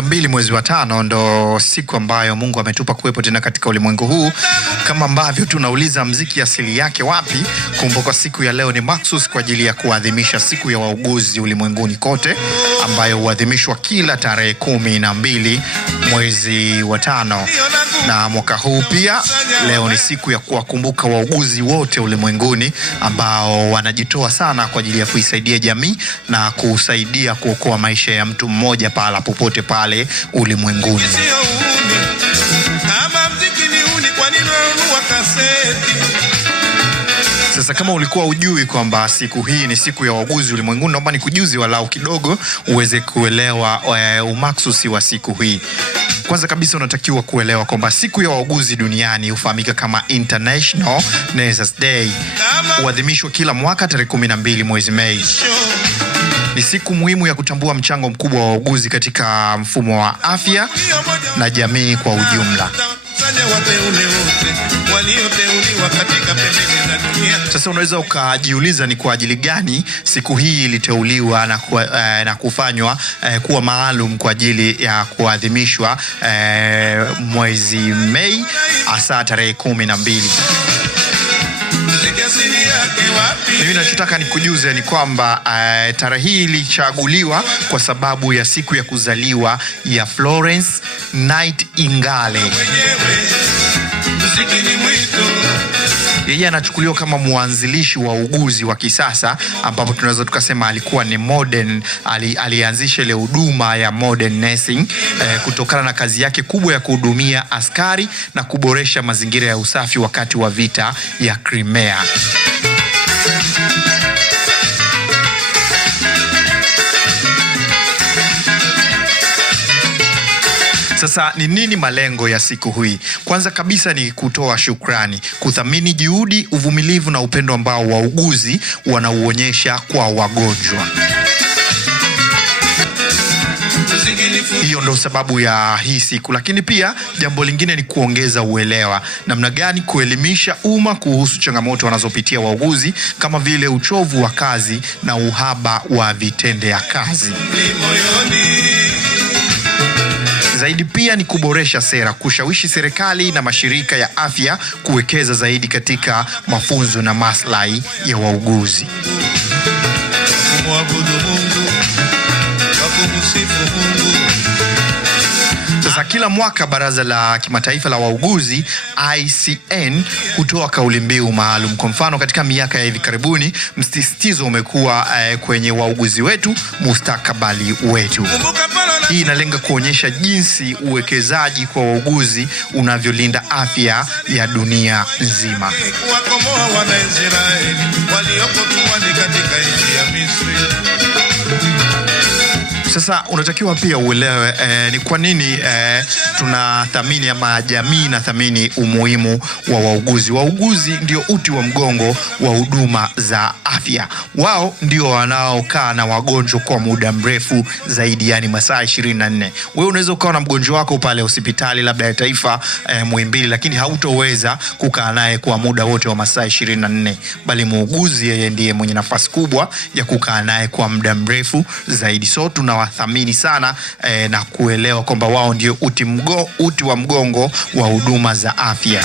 12 mwezi wa 5 ndo siku ambayo Mungu ametupa kuwepo tena katika ulimwengu huu. Kama ambavyo tunauliza mziki asili yake wapi, kumbuka siku ya leo ni maksus kwa ajili ya kuadhimisha siku ya wauguzi ulimwenguni kote, ambayo huadhimishwa kila tarehe 12 mwezi wa 5. Na mwaka huu pia leo ni siku ya kuwakumbuka wauguzi wote ulimwenguni ambao wanajitoa sana kwa ajili ya kuisaidia jamii na kusaidia kuokoa maisha ya mtu mmoja pala popote pale ulimwenguni. Sasa kama ulikuwa ujui kwamba siku hii ni siku ya wauguzi ulimwenguni, naomba nikujuzi walau kidogo uweze kuelewa umaksusi wa siku hii. Kwanza kabisa unatakiwa kuelewa kwamba siku ya wauguzi duniani hufahamika kama International Nurses Day. Huadhimishwa kila mwaka tarehe 12 mwezi Mei. Ni siku muhimu ya kutambua mchango mkubwa wa wauguzi katika mfumo wa afya na jamii kwa ujumla. Sasa unaweza ukajiuliza ni kwa ajili gani siku hii iliteuliwa na kufanywa kuwa maalum kwa ajili ya kuadhimishwa mwezi Mei hasa tarehe 12. Mimi nachotaka nikujuze ni kwamba tarehe hii ilichaguliwa kwa sababu ya siku ya kuzaliwa ya Florence Nightingale. Yeye anachukuliwa kama mwanzilishi wa uuguzi wa kisasa, ambapo tunaweza tukasema alikuwa ni modern, alianzisha ile huduma ya modern nursing kutokana na kazi yake kubwa ya kuhudumia askari na kuboresha mazingira ya usafi wakati wa vita ya Crimea. Sasa ni nini malengo ya siku hii? Kwanza kabisa ni kutoa shukrani, kuthamini juhudi, uvumilivu na upendo ambao wauguzi wanauonyesha kwa wagonjwa. Hiyo ndo sababu ya hii siku. Lakini pia jambo lingine ni kuongeza uelewa. Namna gani kuelimisha umma kuhusu changamoto wanazopitia wauguzi kama vile uchovu wa kazi na uhaba wa vitendea kazi. Zaidi pia ni kuboresha sera, kushawishi serikali na mashirika ya afya kuwekeza zaidi katika mafunzo na maslahi ya wauguzi. Sasa kila mwaka Baraza la Kimataifa la Wauguzi ICN hutoa kauli mbiu maalum. Kwa mfano katika miaka ya hivi karibuni msisitizo umekuwa kwenye wauguzi wetu, mustakabali wetu. Hii inalenga kuonyesha jinsi uwekezaji kwa wauguzi unavyolinda afya ya dunia nzima. Sasa unatakiwa pia uelewe ni kwa nini tunathamini ama jamii inathamini umuhimu wa wauguzi. Wauguzi ndio uti wa mgongo wa huduma za afya. Wao ndio wanaokaa na wagonjwa kwa muda mrefu zaidi, yani masaa 24. Wewe unaweza ukawa na mgonjwa wako pale hospitali labda ya taifa Muhimbili, lakini hautoweza kukaa naye kwa muda wote wa masaa 24, bali muuguzi yeye ndiye mwenye nafasi kubwa ya kukaa naye kwa muda mrefu zaidi. So tunawathamini sana na kuelewa kwamba wao ndio uti wa mgongo wa huduma za afya.